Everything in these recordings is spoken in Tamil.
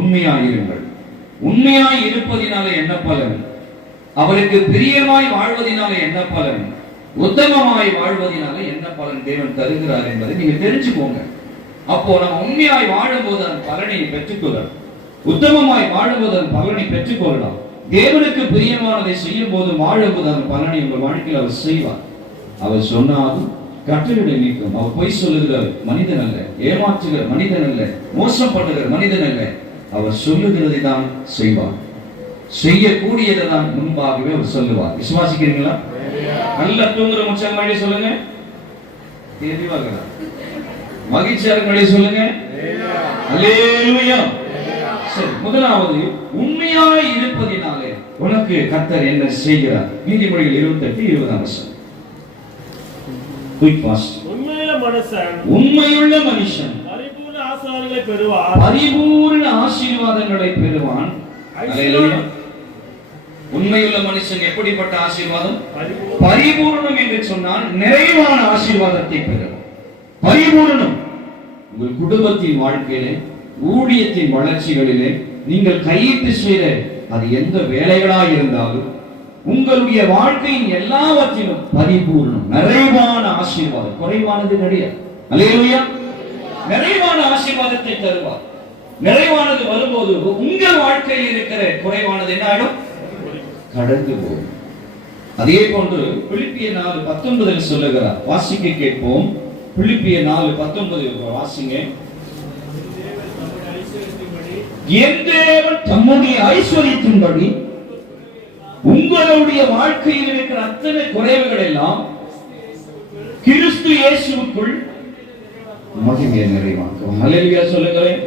உண்மையாயிருங்கள். உண்மையாய் இருப்பதினாலே என்ன பலன்? அவருக்கு பிரியமாய் வாழ்வதினாலே என்ன பலன்? உத்தமமாய் வாழ்வதினாலே என்ன பலன் தேவன் தருகிறார் என்பதை நீங்க தெரிஞ்சுக்கோங்க. அப்போ நம்ம உண்மையாய் வாழும்போது அதன் பலனை பெற்றுக்கொள்ளலாம். உத்தமமாய் வாழும்போது அதன் பலனை பெற்றுக்கொள்ளலாம். தேவனுக்கு பிரியமானதை செய்யும் போது வாழும்போது அதன் பலனை உங்கள் வாழ்க்கையில் அவர் செய்வார். அவர் சொன்னாலும் கட்டளை நீக்கும். அவர் பொய் சொல்லுகிற மனிதன் அல்ல, ஏமாற்றுகிற மனிதன் அல்ல, மோசம் பண்ணுகிற மனிதன் அல்ல. அவர் சொல்லுகிறதை தான் செய்வார். செய்யக்கூடியதை தான் முன்பாகவே அவர் சொல்லுவார். விசுவாசிக்கிறீங்களா? நல்ல தூங்குற முச்சல் மாதிரி சொல்லுங்க. மகிழ்ச்சியாக சொல்லுங்க. அல்லேலூயா. சரி, முதலாவது உண்மையாய் இருப்பதினாலே உனக்கு கர்த்தர் என்ன செய்கிறார்? நீதிமொழிகள் 28:20. உண்மையுள்ள மனுஷன் பரிபூர்ண ஆசீர்வாதங்களை பெறுவான். உண்மையுள்ள மனுஷன் எப்படிப்பட்ட ஆசீர்வாதம்? பரிபூர்ணம் என்று சொன்னால் நிறைவான ஆசீர்வாதத்தை பெறுவான். பரிபூர்ணம். உங்கள் குடும்பத்தின் வாழ்க்கையிலே, ஊழியத்தின் வளர்ச்சிகளிலே, நீங்கள் கையிட்டு செய்த அது எந்த வேலைகளாக இருந்தாலும் உங்களுடைய வாழ்க்கையின் எல்லாவற்றிலும் பரிபூர்ணம், நிறைவான ஆசீர்வாதம். குறைவானது கிடையாது. அல்லேலூயா. நிறைவான ஆசீர்வாதத்தை தருவார். நிறைவானது வரும்போது உங்கள் வாழ்க்கையில் இருக்கிற குறைவானது என்ன ஆயிடும்? கடந்து போகும். அதே போன்று பிலிப்பியர் 4:19 சொல்லுகிறார். வாசிக்க கேட்போம். பிலிப்பியர் 4:19 வாசிங்க. என் தேவன் தம்முடைய ஐஸ்வரியத்தின்படி உங்களுடைய வாழ்க்கையில் இருக்கிற அத்தனை குறைவுகள் எல்லாம் கிறிஸ்து இயேசுவுக்குள் மகிமையை நிறைவாக்கும். ஹல்லேலூயா சொல்லுங்களேன்.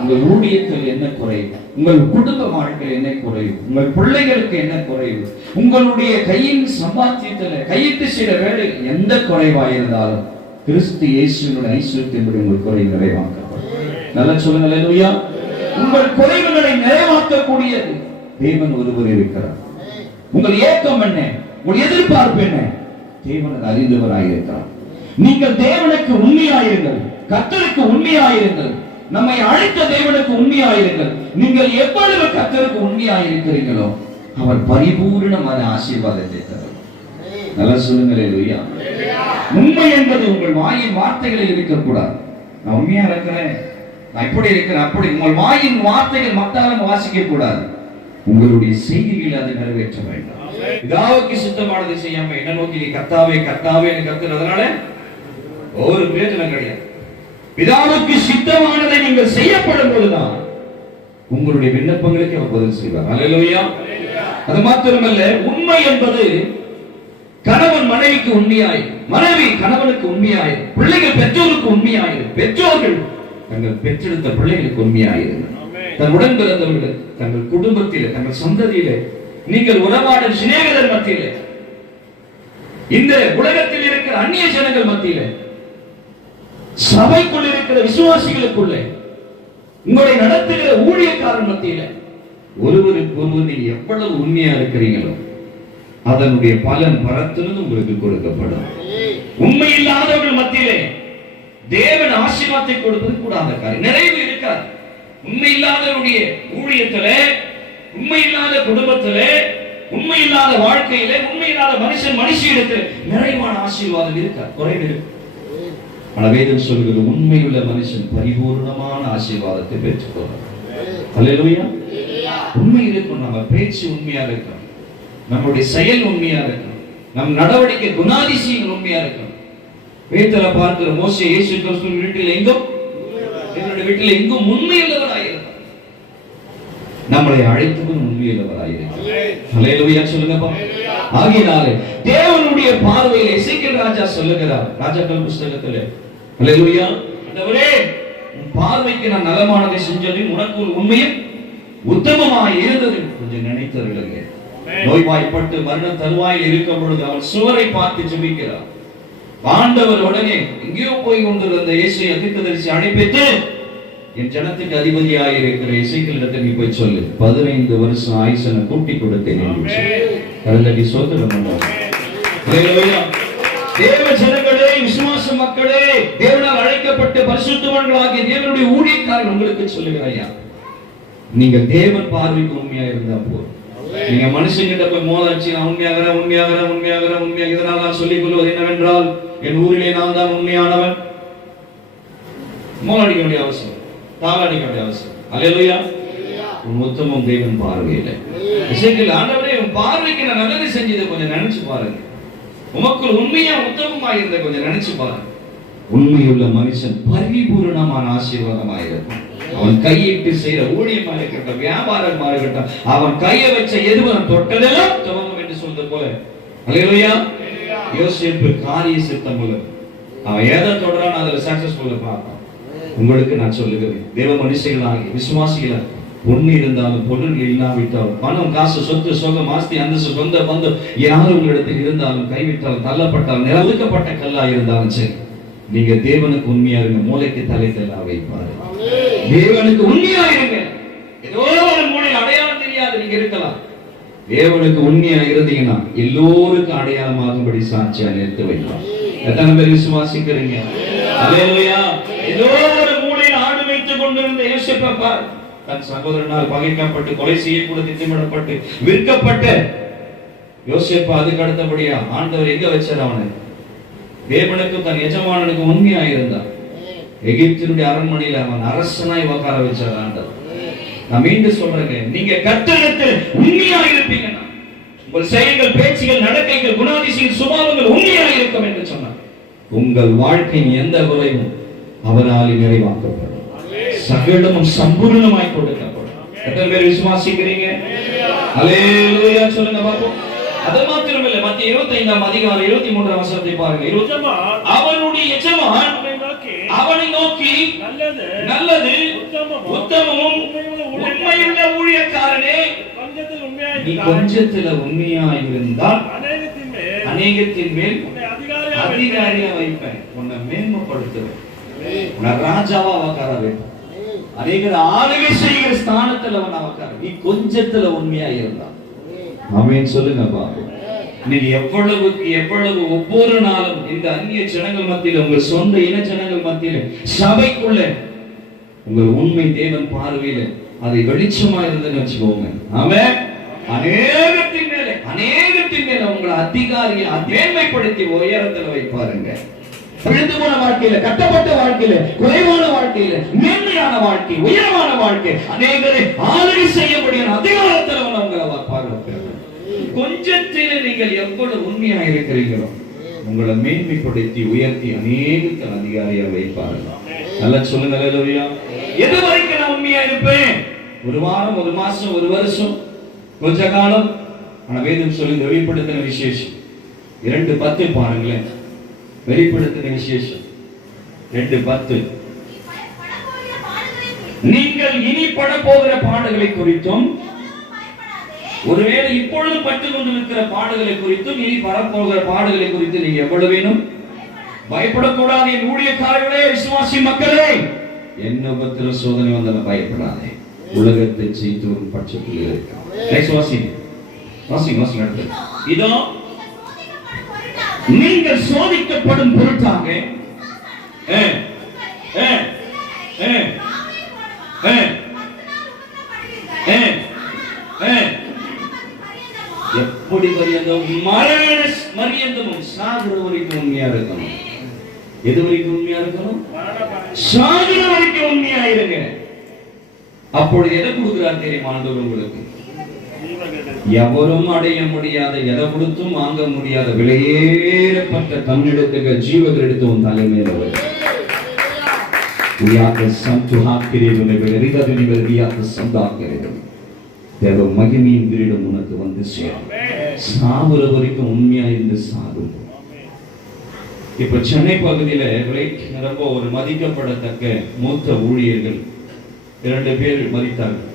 உங்கள் ஊழியத்தில் என்ன குறைவு? உங்கள் குடும்ப வாழ்க்கையில் என்ன குறைவு? உங்கள் பிள்ளைகளுக்கு என்ன குறைவு? உங்களுடைய கையின் சம்பாத்தியத்தில் கையிட்டு செய்த வேலை எந்த குறைவாக இருந்தாலும் கிறிஸ்து இயேசுவினுடைய ஐஸ்வரியத்தின்படி உங்கள் குறைவு நிறைவாக்கப்படும். நல்லா சொல்லுங்கள். ஹல்லேலூயா. உங்கள் குறைவுகளை நிறைவாக்கக்கூடியது தேவன் ஒருவர் இருக்கிறார். உங்கள் ஏக்கம் என்ன? உங்கள் எதிர்பார்ப்பு என்ன? தேவன் அறிந்தவராயிருக்கிறார். நீங்கள் தேவனுக்கு உண்மையாயிருங்கள், கர்த்தருக்கு உண்மையாயிருங்கள், நம்மை அழைத்த தேவனுக்கு உண்மையாயிருங்கள். நீங்கள் எவ்வளவு கர்த்தருக்கு உண்மையாயிருக்கிறீர்களோ அவர் பரிபூர்ணமான ஆசீர்வாதத்தை தரும். நல்லா சொல்லுங்களே. ஹல்லேலூயா. உண்மை என்பது உங்கள் வாயின் வார்த்தைகளில் இருக்கக்கூடாது. நான் உண்மையா இருக்கிறேன், நான் இப்படி இருக்கிறேன், அப்படி உங்கள் வாயின் வார்த்தைகள் மத்தாலும் வாசிக்க கூடாது. உங்களுடைய செய்திகளை அதை நிறைவேற்ற வேண்டும். பிதாவுக்கு சித்தமானதை செய்யாம என்ன நோக்கி கர்த்தாவே கர்த்தாவே கர்த்தர், அதனால ஒரு பிரயோஜனம் கிடையாது. பிதாவுக்கு சித்தமானதை நீங்கள் செய்யப்படும் போதுதான் உங்களுடைய விண்ணப்பங்களுக்கு அவர் பதில் செய்வார். அல்லேலூயா. அது மாத்திரமல்ல, உண்மை என்பது கணவன் மனைவிக்கு உண்மையாய், மனைவி கணவனுக்கு உண்மையாய், பிள்ளைகள் பெற்றோருக்கு உண்மையாய், பெற்றோர்கள் தங்கள் பெற்றெடுத்த பிள்ளைகளுக்கு உண்மையாயிருந்தார். தன் உடன் பிறந்தவர்கள், தங்கள் குடும்பத்திலே, தங்கள் சந்ததியிலே, நீங்கள் உறவாடும் சிநேகிதர் மத்தியிலே, இந்த உலகத்தில் இருக்கிற அந்நிய ஜனங்கள் மத்தியிலே, சபைக்குள் இருக்கிற விசுவாசிகளுக்குள்ளே, உங்களை நடத்துகிற ஊழியக்காரர் மத்தியிலே, ஒருவருக்கு ஒருவர் நீங்க எவ்வளவு உண்மையா இருக்கிறீங்களோ அதனுடைய பலன் பரத்திலிருந்து உங்களுக்கு கொடுக்கப்படும். உண்மை இல்லாதவர்கள் மத்தியிலே தேவன் ஆசீர்வாதத்தை கொடுப்பது கூடாத காரியம். நிறைவு இருக்காது. உண்மை இல்லாதவருடைய ஊழியத்திலே, உண்மை இல்லாத குடும்பத்திலே, உண்மை இல்லாத வாழ்க்கையிலே, உண்மை இல்லாத மனுஷனிடத்தில் நிறைவான ஆசீர்வாதம் இருக்காது, குறைவு இருக்கு. வேதம் சொல்கிறது உண்மையுள்ள மனுஷன் பரிபூர்ணமான ஆசீர்வாதத்தை பெற்றுக்கொள்வார். அல்லேலூயா. உண்மை இருக்கும். நம்ம பேச்சு உண்மையா இருக்கணும், நம்முடைய செயல் உண்மையா இருக்கணும், நம் நடவடிக்கை குணாதிசயங்கள் உண்மையா இருக்கணும். வேதத்துல பார்க்கிற மோசே இயேசு கிறிஸ்துவின் வீட்டில் எங்கும், என்னுடைய வீட்டில் எங்கும் உண்மையுள்ளவராயிருந்தார். நம்மளை அழைத்தவன் உண்மையுள்ளவராயிருக்கிறார். அல்லேலூயா சொல்லுங்கப்பா. ஆகையினாலே தேவனுடைய பார்வையில் எசேக்கியேல் ராஜா சொல்லுகிறார், ராஜாக்கள் புத்தகத்திலே, அல்லேலூயா, ஆண்டவரே உன் பார்வைக்கு நான் நலமானதை செஞ்சேன், உனக்கு உண்மையும் உத்தமமாய் இருந்தது கொஞ்சம் நினைத்தருளுங்க. நோய்வாய்ப்பட்டு மரண தருவாயில் இருக்கும் பொழுது அவன் சுவரை பார்த்து ஜெபிக்கிறார். ஆண்டவர் உடனே எங்கேயோ போய் கொண்டிருந்த இயேசுவை தீர்க்கதரிசி அனுப்பிட்டு, என் ஜனத்துக்கு அதிபதியாக இருக்கிற எசேக்கியேலிடத்தில் நீ போய் சொல்லு, 15 வருஷம் ஆயுசனை கூட்டி கொடுத்தேன் என்று கருந்தடி சோதரம் பண்ணார். தேவ ஜனங்களே, விசுவாச மக்களே, தேவனால் அழைக்கப்பட்ட பரிசுத்தவான்களாகிய தேவனுடைய ஊழியக்காரர்கள் உங்களுக்கு சொல்லுகிறாயா, நீங்க தேவன் பார்வைக்கு உண்மையா இருந்தா போதும். நீங்க மனுஷங்கிட்ட போய் மோதாச்சு, நான் உண்மையாக இதனால் நான் சொல்லிக் கொள்வது என்னவென்றால், என் ஊரிலே நான் தான் உண்மையானவன். மோலடிக்க வேண்டிய அவசியம், தாளடிக்க வேண்டிய அவசியம். அல்லேலூயா. உன் உத்தமம் தேவன் பார்வையில ஆண்டவரே, உன் பார்வைக்கு நான் நல்லது செஞ்சதை கொஞ்சம் நினைச்சு பாருங்க. உமக்குள் உண்மையா உத்தமமா இருந்த கொஞ்சம் நினைச்சு பாருங்க. உண்மையுள்ள மனுஷன் பரிபூரணமான ஆசீர்வாதமாயிருக்கும். அவன் கையிட்டு செய்யற ஊழியமா இருக்கட்டும், வியாபாரமா இருக்கட்டும், அவன் கையை வச்ச எதுவும் தொட்டதெல்லாம் துவங்கும் என்று சொல்றது போல. அல்லேலூயா. யோசேப்பு காரிய சித்தம் உள்ள, அவன் ஏதோ தொடரான் அதுல சக்சஸ்ஃபுல்லா பார்ப்பான். உங்களுக்கு நான் சொல்லுகிறேன், தேவ மனுஷங்களாகி விசுவாசிகளாக பொண்ணு இருந்தாலும் பொருள் இல்லாவிட்டாலும், பணம் காசு சொத்து சோகம் ஆஸ்தி அந்தஸ்து சொந்த பந்தம் யாரும் உங்களிடத்தில் இருந்தாலும், கைவிட்டாலும் தள்ளப்பட்டாலும் நிலவுக்கப்பட்ட கல்லா இருந்தாலும் சரி, நீங்க தேவனுக்கு உண்மையா இருங்க. மூளைக்கு தலை தல்லா வைப்பாரு. தேவனுக்கு உண்மையா இருங்க. ஏதோ ஒரு மூளையில் அடையாளம் தெரியாது நீங்க இருக்கலாம். தேவனுக்கு உண்மையா இருந்தீங்கன்னா எல்லோருக்கும் அடையாளமாகும்படி சாட்சியா நிறுத்தி வைக்கலாம். எத்தனை பேர் விசுவாசிக்கிறீங்க? அல்லேலூயா. ஏதோ ஒரு மூளையில் ஆடு வைத்துக் கொண்டிருந்த யோசேப்பை பார், தன் சகோதரனால் பகைக்கப்பட்டு கொலை செய்யக்கூட திட்டமிடப்பட்டு விற்கப்பட்ட யோசேப்பு, அதுக்கு அடுத்தபடியா ஆண்டவர் எங்க வச்சார்? அவனை தேவனுக்கு தன் எஜமானனுக்கு உண்மையா இருந்தான். எகிப்தினுடைய அரண்மனையில் அவன் அரசனாய் உட்கார வச்சார் ஆண்டவர். நான் மீண்டும் சொல்றேங்க, நீங்க கர்த்தரிடத்தில் உண்மையா இருப்பீங்கன்னா உங்கள் செயல்கள், பேச்சுகள், நடக்கைகள், குணாதிசயங்கள், சுபாவங்கள் உண்மையா இருக்கும் என்று சொன்னார். உங்கள் வாழ்க்கையின் எந்த குறைவும் அவரால் நிறைவாக்கப்படும், சகலமும் சம்பூர்ணமாய் கொடுக்கப்படும். எத்தனை பேர் விசுவாசிக்கிறீங்க? அல்லேலூயா சொல்லுங்க பாப்போம். அது மாத்திரமல்ல, மத்திய 25ஆம் அதிகாரம் 23ஆம் வசனத்தை பாருங்க. அவனுடைய எஜமான் அவனை நோக்கி, நல்லது உத்தமமும் உண்மையுள்ள ஊழியக்காரனே, நீ கொஞ்சத்துல உண்மையா இருந்தால் அநேகத்தின் மேல் அதிகாரியா வைப்பேன், உன்னை மேன்மைப்படுத்துவேன், உன்னை ராஜாவா உட்கார வைப்பேன், அநேகர் ஆளுகை செய்கிற ஸ்தானத்துல அவன் உட்கார. நீ கொஞ்சத்துல உண்மையா இருந்தான். ஆமென் சொல்லுங்க பாப்போம். நீங்க எவ்வளவு ஒவ்வொரு நாளும் இந்த அந்நிய ஜனங்கள் மத்தியில, உங்கள் சொந்த இன ஜனங்கள் மத்தியில, சபைக்குள்ள உங்கள் உண்மை தேவன் பார்வையில அதை வெளிச்சமா இருந்துன்னு வச்சுக்கோங்க. ஆமென். அநேகத்தின் மேல உங்களை அதிகாரியை மேன்மைப்படுத்தி உயரத்துல வைப்பாருங்க. விழுந்து போன வாழ்க்கையில, கட்டப்பட்ட வாழ்க்கையில, குறைவான வாழ்க்கையில, மேன்மையான வாழ்க்கை, உயரமான வாழ்க்கை, அநேகரை ஆளுகை செய்யக்கூடிய அதிகாரத்தில் உங்களை பார்க்கிறார். கொஞ்சத்திலே நீங்கள் எவ்வளவு உண்மையாக இருக்கிறீர்களோ உங்களை மேன்மைப்படுத்தி உயர்த்தி அநேகத்தை அதிகாரியா வைப்பார்கள். நல்லா சொல்லுங்க. அல்லேலூயா. எது வரைக்கும் நான் உண்மையா இருப்பேன்? ஒரு வாரம், ஒரு மாசம், ஒரு வருஷம், கொஞ்ச காலம். ஆனா வேதம் சொல்லி வெளிப்படுத்தின விசேஷம் 2:10 பாருங்களேன். வெளிப்படுத்தின விசேஷம் 2:10, நீங்கள் இனி பட போகிற பாடுகளை குறித்தும், ஒருவேளை இப்பொழுது பட்டுக் கொண்டிருக்கிற பாடுகளை குறித்தும், இனி வரப்போகிற பாடுகளை குறித்து நீங்க எவ்வளவு வேணும் பயப்படக்கூடாது. என் ஊழியக்காரர்களே, விசுவாசி மக்களே, என்ன உபத்திர சோதனை வந்தாலும் பயப்படாதே, உலகத்தை ஜெயித்து ஒரு பட்சத்தில் இருக்க. இதோ நீங்கள் சோதிக்கப்படும் பொருட்டாக எப்படி மரியந்தமும் சாகுற வரைக்கும் உண்மையா இருக்கணும். எது வரைக்கும் உண்மையா இருக்கணும்? சாகுற வரைக்கும் உண்மையா இருங்க. அப்பொழுது எதை கொடுக்கிறார் தெரியுமா ஆண்டவர் உங்களுக்கு? எவரும் அடைய முடியாத, எதை கொடுத்தும் வாங்க முடியாத விலையேறப்பட்ட தன்னிடத்துக்கு ஜீவர்கள் எடுத்து உன் தலைமையில் தேவ மகிமையின் கிரீடம் உனக்கு வந்து சேரும். சாகுற வரைக்கும் உண்மையா இருந்து சாகும். இப்ப சென்னை பகுதியில ரொம்ப ஒரு மதிக்கப்படத்தக்க மூத்த ஊழியர்கள் 2 பேர் மரித்தார்கள்.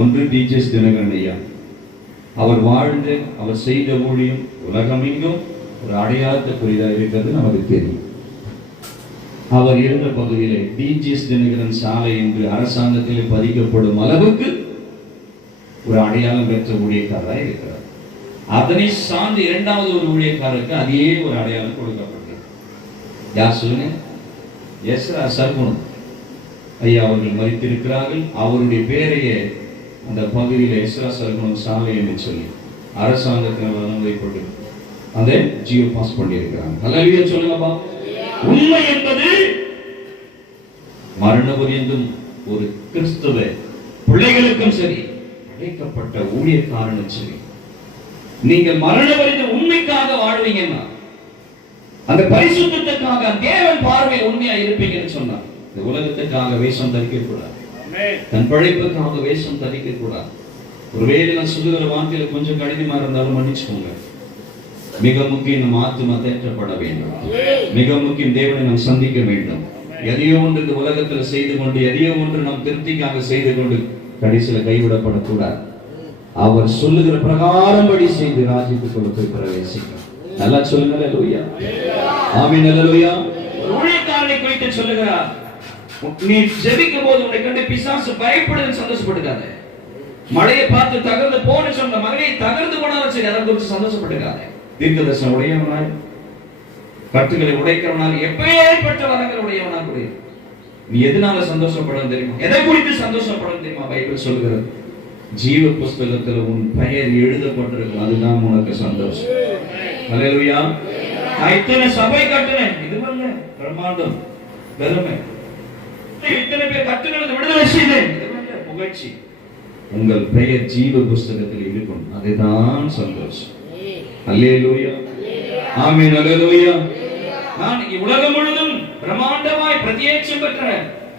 ஒன்று டிஜிஎஸ் தினகரன் ஐயா. அவர் வாழ்ந்து அவர் செய்த ஊழியம் உலகமெங்கும் ஒரு அடையாளத்துக்குரியதாக இருக்கிறது நமக்கு தெரியும். அவர் இருந்த பகுதியிலே டிஜிஎஸ் தினகரன் சாலை என்று அரசாங்கத்தில் பதிக்கப்படும் அளவுக்கு ஒரு அடையாளம் பெற்ற ஊழியக்காரராக இருக்கிறார். அதனை சார்ந்து 2வது ஒரு ஊழியக்காரருக்கு அதே ஒரு அடையாளம் கொடுக்கப்பட்டது. யார் சொல்லுங்க? எஸ்ரா சர்குணம். ஐயா அவர்கள் மரித்திருக்கிறார்கள். அவருடைய பேரையே அந்த பகுதியில் எஸ்ரா சர்க்குணம் சாலை என்று சொல்லி அரசாங்கத்தின் அனுமதிப்பட்டு அதை ஜியோ பாஸ் பண்ணியிருக்கிறாங்க. ஹல்லேலூயா சொல்லுங்கப்பா. உண்மை என்பது மரண பரியந்தம் ஒரு கிறிஸ்துவ பிள்ளைகளுக்கும் சரி, அழைக்கப்பட்ட ஊழியக்காரனும் சரி, நீங்கள் மரண பரியந்தம் உண்மைக்காக வாழ்வீங்கன்னா, அந்த பரிசுத்தத்துக்காக தேவன் பார்வையில் உண்மையா இருப்பீங்கன்னு சொன்னார். இந்த உலகத்துக்காக வேஷம் தரிக்க கூடாது, தன் பழைப்புக்காக வேஷம் தரிக்க கூடாது. ஒருவேளை நான் சொல்லுகிற வார்த்தையில கொஞ்சம் கடினமா இருந்தாலும் மன்னிச்சுக்கோங்க. மிக முக்கியம் நம் ஆத்துமா தேற்றப்பட வேண்டும். மிக முக்கியம் தேவனை நாம் சந்திக்க வேண்டும். எதையோ ஒன்று இந்த உலகத்துல செய்து கொண்டு, எதையோ ஒன்று நம் திருப்திக்காக செய்து கொண்டு கடைசியில கைவிடப்படக்கூடாது. அவர் சொல்லுகிற பிரகாரம்படி செய்து ராஜ்யத்துக்குள்ள போய் பிரவேசிக்கும். நல்லா சொல்லுங்க அல்லேலூயா. ஆமென் அல்லேலூயா. ஊழியக்காரனை குறித்து சொல்லுகிறார், நீ ஜெபிக்கும் போது உன்னை கண்டு பிசாசு பயப்படுதுன்னு சந்தோஷப்பட்டுக்காத. மழையை பார்த்து தகர்ந்து போன்னு சொன்ன மகனை தகர்ந்து போனாலும் சரி, அதை குறித்து சந்தோஷப்பட்டுக்காத. தீர்க்கதரிசனம் உடையவனாய், கட்டுகளை உடைக்கிறவனாக, எப்பேற்பட்ட வரங்கள் உடையவனாக கூட நீ எதனால சந்தோஷப்படும் தெரியுமா? எதை குறித்து சந்தோஷப்படும் தெரியுமா? பைபிள் சொல்கிறது, ஜீவ புஸ்தகத்தில் உன் பெயர் எழுதப்பட்டிருக்கு, அதுதான் உனக்கு சந்தோஷம். அல்லேலூயா. நான் இத்தனை சபை கட்டினேன், இதுவல்ல பிரம்மாண்டம் பெருமை. இத்தனை பேர் கட்டுகிறது விடுதலை செய்தேன், இதுவல்ல புகழ்ச்சி. உங்கள் பெயர் ஜீவ புஸ்தகத்தில் இருக்கும், அதுதான் சந்தோஷம். அல்லேலூயா. ஆமென் அல்லேலூயா. நான் உலகம் முழுதும் பிரம்மாண்டமாய் பிரத்யேட்சம் பெற்ற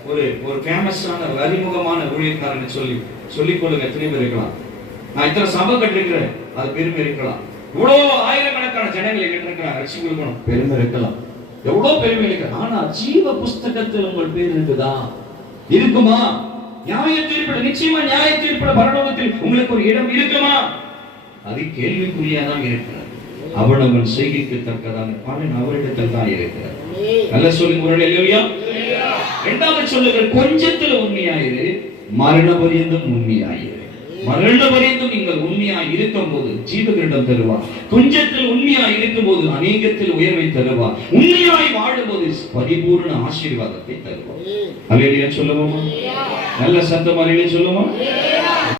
ஒரு ஃபேமஸான அறிமுகமான ஊழியக்காரன் சொல்லிக் கொள்ளுங்க. எத்தனை பேர் இருக்கலாம்? நான் இத்தனை சபை கட்டிருக்கிறேன், அது பெருமை இருக்கலாம். இவ்வளவு ஆயிரக்கணக்கான ஜனங்களை கட்டிருக்கிறாங்க, ரட்சிப்பு இருக்கணும், பெருமை இருக்கலாம். எவ்வளவு பெருமை இருக்கு. ஆனா ஜீவ புஸ்தகத்தில் உங்கள் பேர் இருக்குதா? இருக்குமா? நியாய தீர்ப்பிட, நிச்சயமா நியாய தீர்ப்பிட பரலோகத்தில் உங்களுக்கு ஒரு இடம் இருக்குமா? அது கேள்விக்குறியாதான் இருக்கிறது. அவனவன் செய்கைக்கு தக்கதான பலன் அவரிடத்தில் தான் இருக்கிறது. நல்ல சொல்லுங்க அல்லேலூயா. இரண்டாவது சொல்லுங்கள், கொஞ்சத்தில் உண்மையாயிரு, மரண பரியந்தம் உண்மையாயிரு. மரண பரியந்தம் நீங்கள் உண்மையாய் இருக்கும் போது ஜீவகிரீடம் தருவார். கொஞ்சத்தில் உண்மையாய் இருக்கும் போது அநேகத்தில் உயர்வை தருவார். உண்மையாய் வாழும்போது பரிபூர்ண ஆசீர்வாதத்தை தருவார். அல்லேலூயா சொல்லுவோமா? நல்ல சத்தம் அல்லேலூயா சொல்லுவோமா?